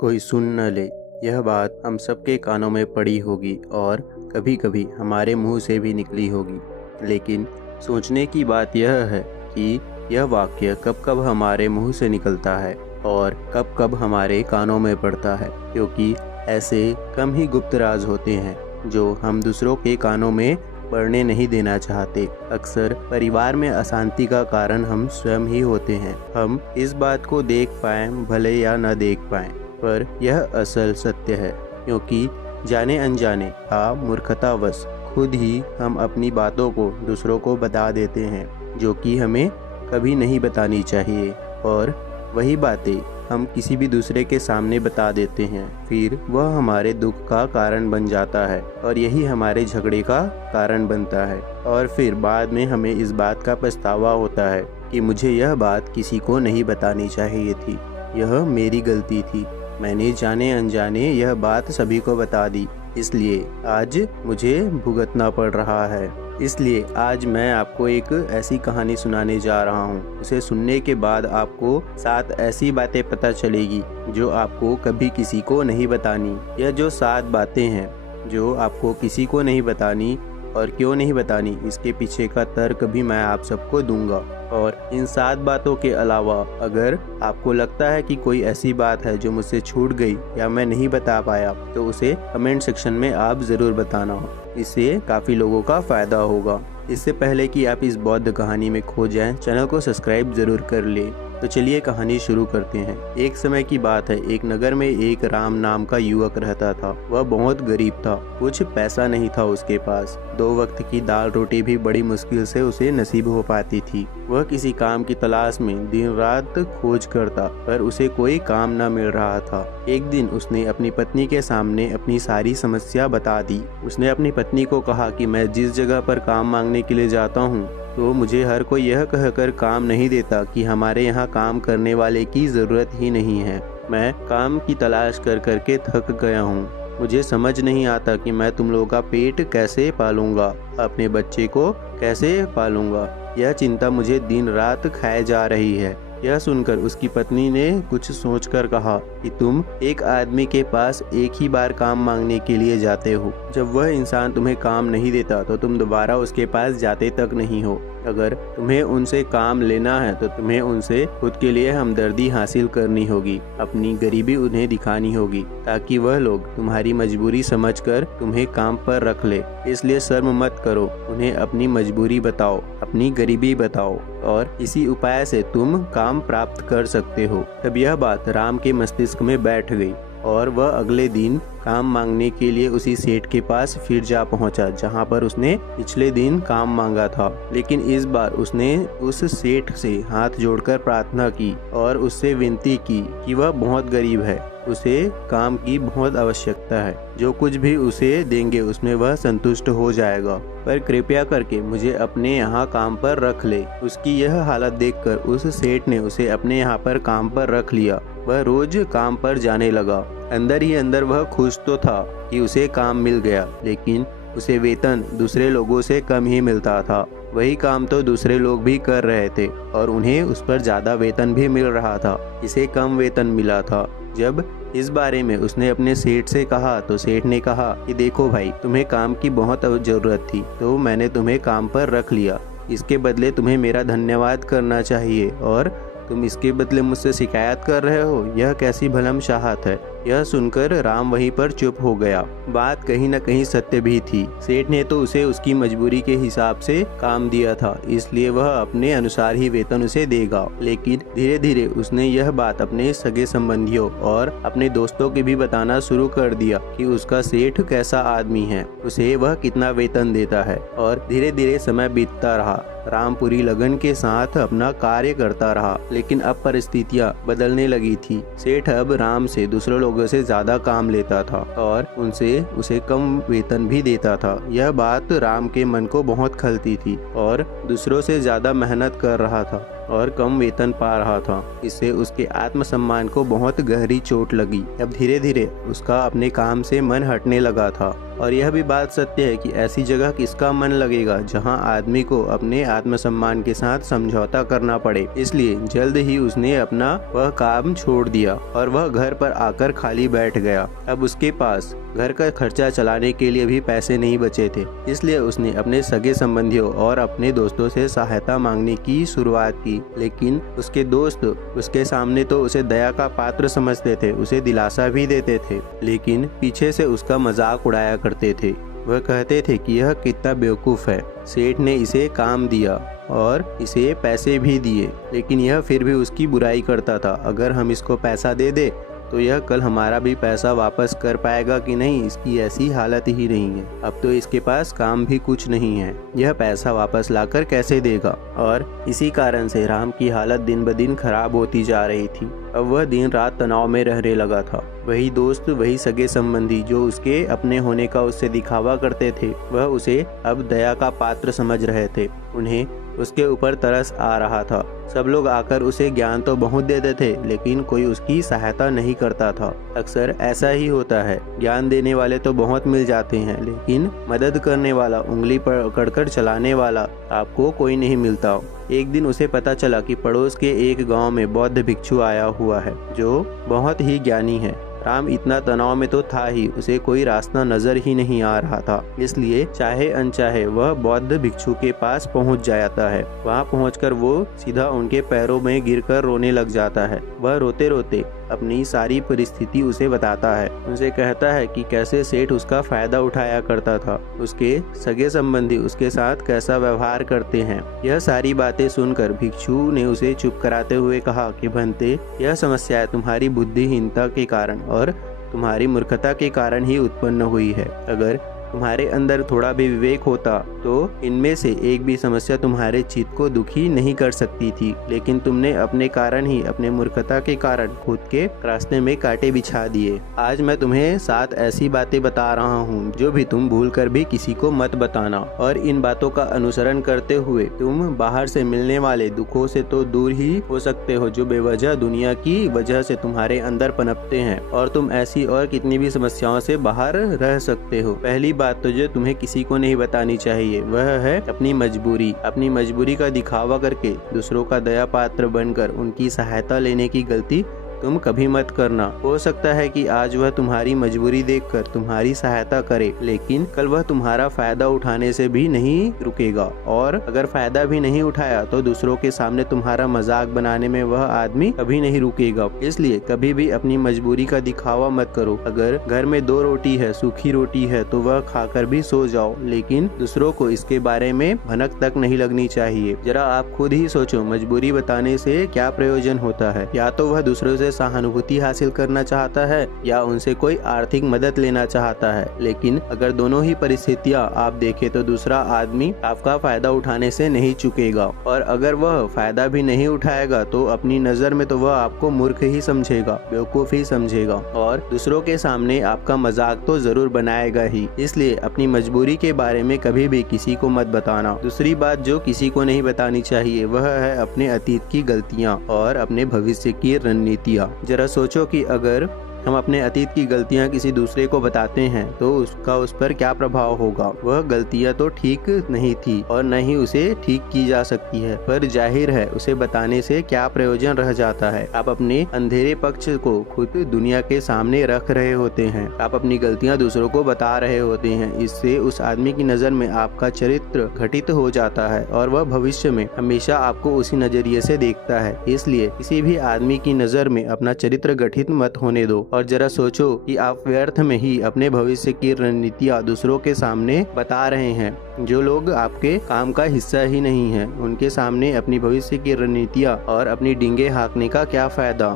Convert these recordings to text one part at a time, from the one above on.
कोई सुन न ले, यह बात हम सबके कानों में पड़ी होगी और कभी कभी हमारे मुंह से भी निकली होगी। लेकिन सोचने की बात यह है कि यह वाक्य कब कब हमारे मुंह से निकलता है और कब कब हमारे कानों में पड़ता है, क्योंकि ऐसे कम ही गुप्त राज होते हैं जो हम दूसरों के कानों में पड़ने नहीं देना चाहते। अक्सर परिवार में अशांति का कारण हम स्वयं ही होते हैं। हम इस बात को देख पाएं भले या न देख पाएं, पर यह असल सत्य है, क्योंकि जाने अनजाने या मूर्खतावश खुद ही हम अपनी बातों को दूसरों को बता देते हैं जो कि हमें कभी नहीं बतानी चाहिए, और वही बातें हम किसी भी दूसरे के सामने बता देते हैं। फिर वह हमारे दुख का कारण बन जाता है और यही हमारे झगड़े का कारण बनता है, और फिर बाद में हमें इस बात का पछतावा होता है कि मुझे यह बात किसी को नहीं बतानी चाहिए थी, यह मेरी गलती थी, मैंने जाने अनजाने यह बात सभी को बता दी, इसलिए आज मुझे भुगतना पड़ रहा है। इसलिए आज मैं आपको एक ऐसी कहानी सुनाने जा रहा हूँ। उसे सुनने के बाद आपको 7 ऐसी बातें पता चलेगी जो आपको कभी किसी को नहीं बतानी। यह जो 7 बातें हैं जो आपको किसी को नहीं बतानी और क्यों नहीं बतानी, इसके पीछे का तर्क भी मैं आप सबको दूंगा। और इन 7 बातों के अलावा अगर आपको लगता है कि कोई ऐसी बात है जो मुझसे छूट गई या मैं नहीं बता पाया, तो उसे कमेंट सेक्शन में आप ज़रूर बताना। इससे काफ़ी लोगों का फ़ायदा होगा। इससे पहले कि आप इस बौद्ध कहानी में खो जाएं, चैनल को सब्सक्राइब ज़रूर कर लें। तो चलिए कहानी शुरू करते हैं। एक समय की बात है, एक नगर में एक राम नाम का युवक रहता था। वह बहुत गरीब था, कुछ पैसा नहीं था उसके पास। 2 वक्त की दाल रोटी भी बड़ी मुश्किल से उसे नसीब हो पाती थी। वह किसी काम की तलाश में दिन रात खोज करता, पर उसे कोई काम न मिल रहा था। एक दिन उसने अपनी पत्नी के सामने अपनी सारी समस्या बता दी। उसने अपनी पत्नी को कहा कि मैं जिस जगह पर काम मांगने के लिए जाता हूँ तो मुझे हर कोई यह कहकर काम नहीं देता कि हमारे यहाँ काम करने वाले की ज़रूरत ही नहीं है। मैं काम की तलाश कर करके थक गया हूँ। मुझे समझ नहीं आता कि मैं तुम लोगों का पेट कैसे पालूंगा, अपने बच्चे को कैसे पालूंगा। यह चिंता मुझे दिन रात खाए जा रही है। यह सुनकर उसकी पत्नी ने कुछ सोचकर कहा कि तुम एक आदमी के पास एक ही बार काम मांगने के लिए जाते हो। जब वह इंसान तुम्हें काम नहीं देता तो तुम दोबारा उसके पास जाते तक नहीं हो। अगर तुम्हें उनसे काम लेना है तो तुम्हें उनसे खुद के लिए हमदर्दी हासिल करनी होगी, अपनी गरीबी उन्हें दिखानी होगी, ताकि वह लोग तुम्हारी मजबूरी समझकर तुम्हें काम पर रख ले। इसलिए शर्म मत करो, उन्हें अपनी मजबूरी बताओ, अपनी गरीबी बताओ, और इसी उपाय से तुम काम प्राप्त कर सकते हो। तब यह बात राम के मस्तिष्क में बैठ गई और वह अगले दिन काम मांगने के लिए उसी सेठ के पास फिर जा पहुंचा जहां पर उसने पिछले दिन काम मांगा था। लेकिन इस बार उसने उस सेठ से हाथ जोड़कर प्रार्थना की और उससे विनती की कि वह बहुत गरीब है, उसे काम की बहुत आवश्यकता है, जो कुछ भी उसे देंगे उसमें वह संतुष्ट हो जाएगा, पर कृपया करके मुझे अपने यहाँ काम पर रख ले। उसकी यह हालत देखकर उस सेठ ने उसे अपने यहाँ पर काम पर रख लिया। वह रोज काम पर जाने लगा। अंदर ही अंदर वह खुश तो था कि उसे काम मिल गया, लेकिन उसे वेतन दूसरे लोगों से कम ही मिलता था। वही काम तो दूसरे लोग भी कर रहे थे और उन्हें उस पर ज़्यादा वेतन भी मिल रहा था, इसे कम वेतन मिला था। जब इस बारे में उसने अपने सेठ से कहा तो सेठ ने कहा कि देखो भाई, तुम्हें काम की बहुत ज़रूरत थी तो मैंने तुम्हें काम पर रख लिया। इसके बदले तुम्हें मेरा धन्यवाद करना चाहिए और तुम इसके बदले मुझसे शिकायत कर रहे हो, यह कैसी भलमशाहत है। यह सुनकर राम वहीं पर चुप हो गया। बात कहीं न कहीं सत्य भी थी। सेठ ने तो उसे उसकी मजबूरी के हिसाब से काम दिया था, इसलिए वह अपने अनुसार ही वेतन उसे देगा। लेकिन धीरे धीरे उसने यह बात अपने सगे संबंधियों और अपने दोस्तों के भी बताना शुरू कर दिया कि उसका सेठ कैसा आदमी है, उसे वह कितना वेतन देता है। और धीरे धीरे समय बीतता रहा। राम पूरी लगन के साथ अपना कार्य करता रहा, लेकिन अब परिस्थितियां बदलने लगी थी। सेठ अब राम से दूसरे लोगों से ज्यादा काम लेता था और उसे कम वेतन भी देता था। यह बात राम के मन को बहुत खलती थी और दूसरों से ज्यादा मेहनत कर रहा था और कम वेतन पा रहा था। इससे उसके आत्मसम्मान को बहुत गहरी चोट लगी। अब धीरे धीरे उसका अपने काम से मन हटने लगा था। और यह भी बात सत्य है कि ऐसी जगह किसका मन लगेगा जहां आदमी को अपने आत्मसम्मान के साथ समझौता करना पड़े। इसलिए जल्द ही उसने अपना वह काम छोड़ दिया और वह घर पर आकर खाली बैठ गया। अब उसके पास घर का खर्चा चलाने के लिए भी पैसे नहीं बचे थे। इसलिए उसने अपने सगे संबंधियों और अपने दोस्तों से सहायता मांगने की शुरुआत की। लेकिन उसके दोस्त उसके सामने तो उसे दया का पात्र समझते थे, उसे दिलासा भी देते थे, लेकिन पीछे से उसका मजाक उड़ाया करते थे। वह कहते थे कि यह कितना बेवकूफ है, सेठ ने इसे काम दिया और इसे पैसे भी दिए, लेकिन यह फिर भी उसकी बुराई करता था। अगर हम इसको पैसा दे दे तो यह कल हमारा भी पैसा वापस कर पाएगा कि नहीं, इसकी ऐसी हालत ही नहीं है। अब तो इसके पास काम भी कुछ नहीं है, यह पैसा वापस लाकर कैसे देगा। और इसी कारण से राम की हालत दिन ब दिन खराब होती जा रही थी। अब वह दिन रात तनाव में रहने लगा था। वही दोस्त, वही सगे संबंधी जो उसके अपने होने का उससे दिखावा करते थे, वह उसे अब दया का पात्र समझ रहे थे। उन्हें उसके ऊपर तरस आ रहा था। सब लोग आकर उसे ज्ञान तो बहुत देते थे, लेकिन कोई उसकी सहायता नहीं करता था। अक्सर ऐसा ही होता है, ज्ञान देने वाले तो बहुत मिल जाते हैं, लेकिन मदद करने वाला, उंगली पकड़कर चलाने वाला आपको कोई नहीं मिलता। एक दिन उसे पता चला कि पड़ोस के एक गांव में बौद्ध भिक्षु आया हुआ है जो बहुत ही ज्ञानी है। राम इतना तनाव में तो था ही, उसे कोई रास्ता नजर ही नहीं आ रहा था। इसलिए चाहे अनचाहे वह बौद्ध भिक्षु के पास पहुंच जाता है। वहां पहुंचकर वो सीधा उनके पैरों में गिरकर रोने लग जाता है। वह रोते रोते अपनी सारी परिस्थिति उसे बताता है। उनसे कहता है कि कैसे सेठ उसका फायदा उठाया करता था, उसके सगे संबंधी उसके साथ कैसा व्यवहार करते हैं। यह सारी बातें सुनकर भिक्षु ने उसे चुप कराते हुए कहा कि भंते, यह समस्या तुम्हारी बुद्धिहीनता के कारण और तुम्हारी मूर्खता के कारण ही उत्पन्न हुई है। अगर तुम्हारे अंदर थोड़ा भी विवेक होता तो इनमें से एक भी समस्या तुम्हारे चित्त को दुखी नहीं कर सकती थी, लेकिन तुमने अपने कारण ही, अपने मूर्खता के कारण खुद के रास्ते में कांटे बिछा दिए। आज मैं तुम्हें 7 ऐसी बातें बता रहा हूँ जो भी तुम भूल कर भी किसी को मत बताना, और इन बातों का अनुसरण करते हुए तुम बाहर से मिलने वाले दुखों से तो दूर ही हो सकते हो जो बेवजह दुनिया की वजह से तुम्हारे अंदर पनपते हैं, और तुम ऐसी और कितनी भी समस्याओं से बाहर रह सकते हो। पहली बात तो जो तुम्हें किसी को नहीं बतानी चाहिए वह है अपनी मजबूरी। अपनी मजबूरी का दिखावा करके दूसरों का दया पात्र बनकर उनकी सहायता लेने की गलती तुम कभी मत करना। हो सकता है कि आज वह तुम्हारी मजबूरी देखकर तुम्हारी सहायता करे, लेकिन कल वह तुम्हारा फायदा उठाने से भी नहीं रुकेगा, और अगर फायदा भी नहीं उठाया तो दूसरों के सामने तुम्हारा मजाक बनाने में वह आदमी कभी नहीं रुकेगा। इसलिए कभी भी अपनी मजबूरी का दिखावा मत करो। अगर घर में 2 रोटी है, सूखी रोटी है, तो वह खाकर भी सो जाओ, लेकिन दूसरों को इसके बारे में भनक तक नहीं लगनी चाहिए। जरा आप खुद ही सोचो, मजबूरी बताने से क्या प्रयोजन होता है? या तो वह दूसरों से सहानुभूति हासिल करना चाहता है या उनसे कोई आर्थिक मदद लेना चाहता है, लेकिन अगर दोनों ही परिस्थितियां आप देखें तो दूसरा आदमी आपका फायदा उठाने से नहीं चूकेगा, और अगर वह फायदा भी नहीं उठाएगा तो अपनी नजर में तो वह आपको मूर्ख ही समझेगा, बेवकूफ ही समझेगा, और दूसरों के सामने आपका मजाक तो जरूर बनाएगा ही। इसलिए अपनी मजबूरी के बारे में कभी भी किसी को मत बताना। दूसरी बात जो किसी को नहीं बतानी चाहिए वह है अपने अतीत की गलतियां और अपने भविष्य की रणनीतियां। जरा सोचो कि अगर हम अपने अतीत की गलतियां किसी दूसरे को बताते हैं तो उसका उस पर क्या प्रभाव होगा। वह गलतियां तो ठीक नहीं थी और न ही उसे ठीक की जा सकती है, पर जाहिर है उसे बताने से क्या प्रयोजन रह जाता है। आप अपने अंधेरे पक्ष को खुद दुनिया के सामने रख रहे होते हैं, आप अपनी गलतियां दूसरों को बता रहे होते हैं। इससे उस आदमी की नजर में आपका चरित्र घटित हो जाता है और वह भविष्य में हमेशा आपको उसी नजरिए से देखता है। इसलिए किसी भी आदमी की नजर में अपना चरित्र गठित मत होने दो, और जरा सोचो कि आप व्यर्थ में ही अपने भविष्य की रणनीतियां दूसरों के सामने बता रहे हैं। जो लोग आपके काम का हिस्सा ही नहीं है, उनके सामने अपनी भविष्य की रणनीतियां और अपनी डींगे हाँकने का क्या फायदा।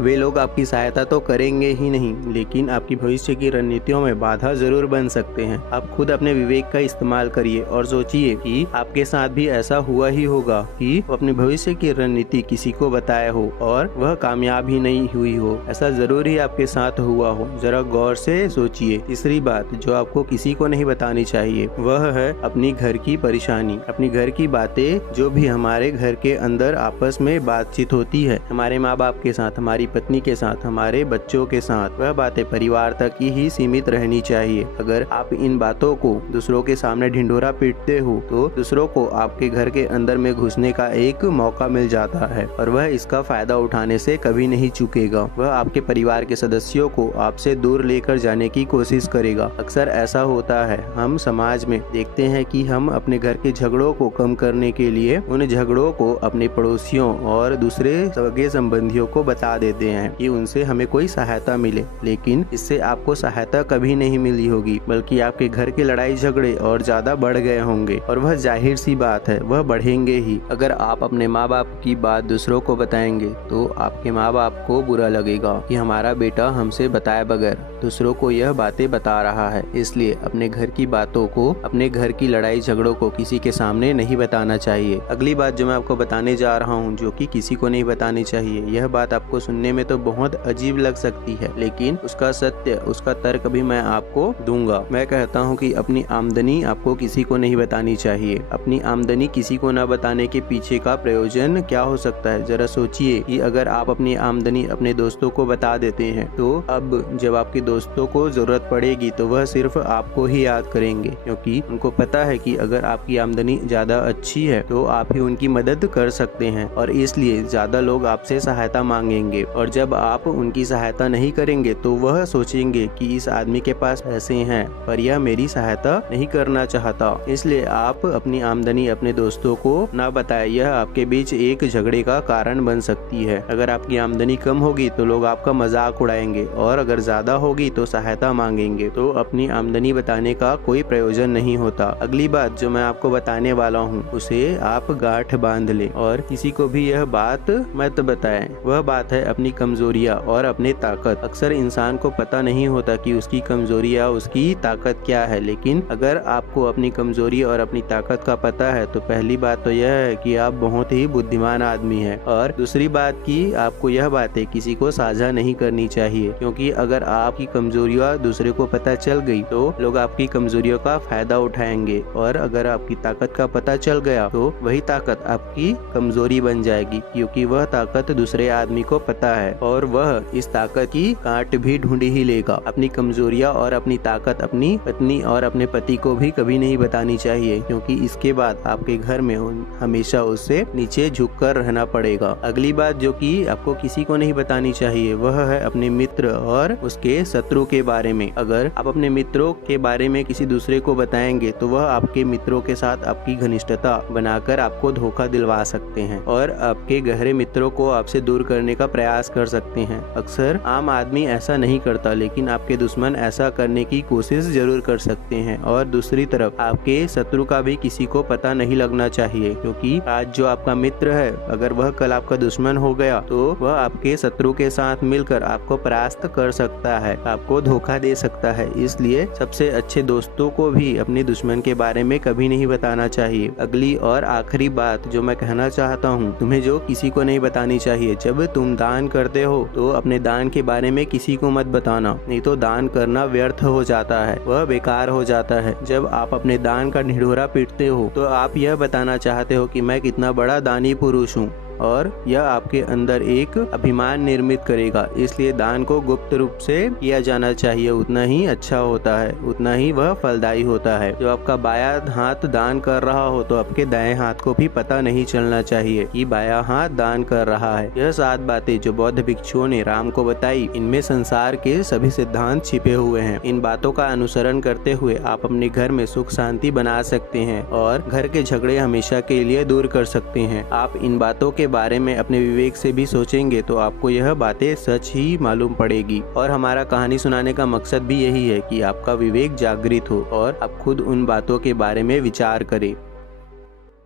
वे लोग आपकी सहायता तो करेंगे ही नहीं, लेकिन आपकी भविष्य की रणनीतियों में बाधा जरूर बन सकते हैं। आप खुद अपने विवेक का इस्तेमाल करिए और सोचिए कि आपके साथ भी ऐसा हुआ ही होगा कि अपनी भविष्य की रणनीति किसी को बताया हो और वह कामयाब ही नहीं हुई हो। ऐसा जरूर जरूर ही आपके साथ हुआ हो, जरा गौर से सोचिए। तीसरी बात जो आपको किसी को नहीं बतानी चाहिए वह है अपनी घर की परेशानी, अपनी घर की बातें। जो भी हमारे घर के अंदर आपस में बातचीत होती है, हमारे माँ बाप के साथ, हमारी पत्नी के साथ, हमारे बच्चों के साथ, वह बातें परिवार तक ही सीमित रहनी चाहिए। अगर आप इन बातों को दूसरों के सामने ढिंढोरा पीटते हो तो दूसरों को आपके घर के अंदर में घुसने का एक मौका मिल जाता है और वह इसका फायदा उठाने से कभी नहीं चूकेगा। वह आपके परिवार के सदस्यों को आपसे दूर लेकर जाने की कोशिश करेगा। अक्सर ऐसा होता है, हम समाज में देखते हैं कि हम अपने घर के झगड़ों को कम करने के लिए उन झगड़ों को अपने पड़ोसियों और दूसरे सगे संबंधियों को बता देते हैं कि उनसे हमें कोई सहायता मिले, लेकिन इससे आपको सहायता कभी नहीं मिली होगी, बल्कि आपके घर के लड़ाई झगड़े और ज्यादा बढ़ गए होंगे। और वह जाहिर सी बात है, वह बढ़ेंगे ही। अगर आप अपने माँ बाप की बात दूसरों को बताएंगे तो आपके माँ बाप को बुरा लगेगा कि हमारा बेटा हमसे बताए बगैर दूसरों को यह बातें बता रहा है। इसलिए अपने घर की बातों को, अपने घर की लड़ाई झगड़ों को किसी के सामने नहीं बताना चाहिए। अगली बात जो मैं आपको बताने जा रहा हूँ, जो कि किसी को नहीं बतानी चाहिए, यह बात आपको सुनने में तो बहुत अजीब लग सकती है, लेकिन उसका सत्य, उसका तर्क भी मैं आपको दूंगा। मैं कहता हूँ कि अपनी आमदनी आपको किसी को नहीं बतानी चाहिए। अपनी आमदनी किसी को न बताने के पीछे का प्रयोजन क्या हो सकता है? जरा सोचिए कि अगर आप अपनी आमदनी अपने दोस्तों को बता देते हैं तो अब जब आपके दोस्तों को जरूरत पड़ेगी तो वह सिर्फ आपको ही याद करेंगे, क्योंकि उनको पता है कि अगर आपकी आमदनी ज्यादा अच्छी है तो आप ही उनकी मदद कर सकते हैं और इसलिए ज्यादा लोग आपसे सहायता मांगेंगे। और जब आप उनकी सहायता नहीं करेंगे तो वह सोचेंगे कि इस आदमी के पास पैसे हैं पर यह मेरी सहायता नहीं करना चाहता। इसलिए आप अपनी आमदनी अपने दोस्तों को ना बताएं, यह आपके बीच एक झगड़े का कारण बन सकती है। अगर आपकी आमदनी कम होगी तो लोग आपका मजाक उड़ाएंगे और अगर ज्यादा होगी तो सहायता मांगेंगे। तो अपनी आमदनी बताने का कोई प्रयोजन नहीं होता। अगली बात जो मैं आपको बताने वाला हूँ उसे आप गांठ बांध ले और किसी को भी यह बात मत बताएं। वह बात है अपनी कमजोरियाँ और अपने ताकत। अक्सर इंसान को पता नहीं होता कि उसकी कमजोरी या उसकी ताकत क्या है, लेकिन अगर आपको अपनी कमजोरी और अपनी ताकत का पता है तो पहली बात तो यह है कि आप बहुत ही बुद्धिमान आदमी हैं और दूसरी बात कि आपको यह बातें किसी को साझा नहीं करनी चाहिए, क्योंकि अगर आपकी कमजोरियां दूसरे को पता चल गई तो लोग आपकी कमजोरियों का फायदा उठाएंगे और अगर आपकी ताकत का पता चल गया तो वही ताकत आपकी कमजोरी बन जाएगी, क्योंकि वह ताकत दूसरे आदमी को पता है और वह इस ताकत की काट भी ढूंढ ही लेगा। अपनी कमजोरियां और अपनी ताकत अपनी पत्नी और अपने पति को भी कभी नहीं बतानी चाहिए, क्योंकि इसके बाद आपके घर में हमेशा उससे नीचे झुककर रहना पड़ेगा। अगली बात जो कि आपको किसी को नहीं बतानी चाहिए वह है अपने मित्र और उसके शत्रु के बारे में। अगर आप अपने मित्रों के बारे में किसी दूसरे को बताएंगे तो वह आपके मित्रों के साथ आपकी घनिष्ठता बनाकर आपको धोखा दिलवा सकते हैं और आपके गहरे मित्रों को आपसे दूर करने का प्रयास कर सकते हैं। अक्सर आम आदमी ऐसा नहीं करता, लेकिन आपके दुश्मन ऐसा करने की कोशिश जरूर कर सकते हैं। और दूसरी तरफ आपके शत्रु का भी किसी को पता नहीं लगना चाहिए, क्योंकि आज जो आपका मित्र है अगर वह कल आपका दुश्मन हो गया तो वह आपके शत्रु के साथ मिलकर आपको परास्त कर सकता है, आपको धोखा दे सकता है। इसलिए सबसे अच्छे दोस्तों को भी अपने दुश्मन के बारे में कभी नहीं बताना चाहिए। अगली और आखिरी बात जो मैं कहना चाहता हूँ, तुम्हें जो किसी को नहीं बतानी चाहिए, जब तुम दान करते हो तो अपने दान के बारे में किसी को मत बताना, नहीं तो दान करना व्यर्थ हो जाता है, वह बेकार हो जाता है। जब आप अपने दान का ढिंढोरा पीटते हो तो आप यह बताना चाहते हो कि मैं कितना बड़ा दानी पुरुष हूँ और यह आपके अंदर एक अभिमान निर्मित करेगा। इसलिए दान को गुप्त रूप से किया जाना चाहिए, उतना ही अच्छा होता है, उतना ही वह फलदायी होता है। जो आपका बायां हाथ दान कर रहा हो तो आपके दाएं हाथ को भी पता नहीं चलना चाहिए कि बायां हाथ दान कर रहा है। यह 7 बातें जो बौद्ध भिक्षुओं ने राम को बताई, इनमें संसार के सभी सिद्धांत छिपे हुए हैं। इन बातों का अनुसरण करते हुए आप अपने घर में सुख शांति बना सकते हैं और घर के झगड़े हमेशा के लिए दूर कर सकते हैं। आप इन बातों के बारे में अपने विवेक से भी सोचेंगे तो आपको यह बातें सच ही मालूम पड़ेगी। और हमारा कहानी सुनाने का मकसद भी यही है कि आपका विवेक जागृत हो और आप खुद उन बातों के बारे में विचार करें।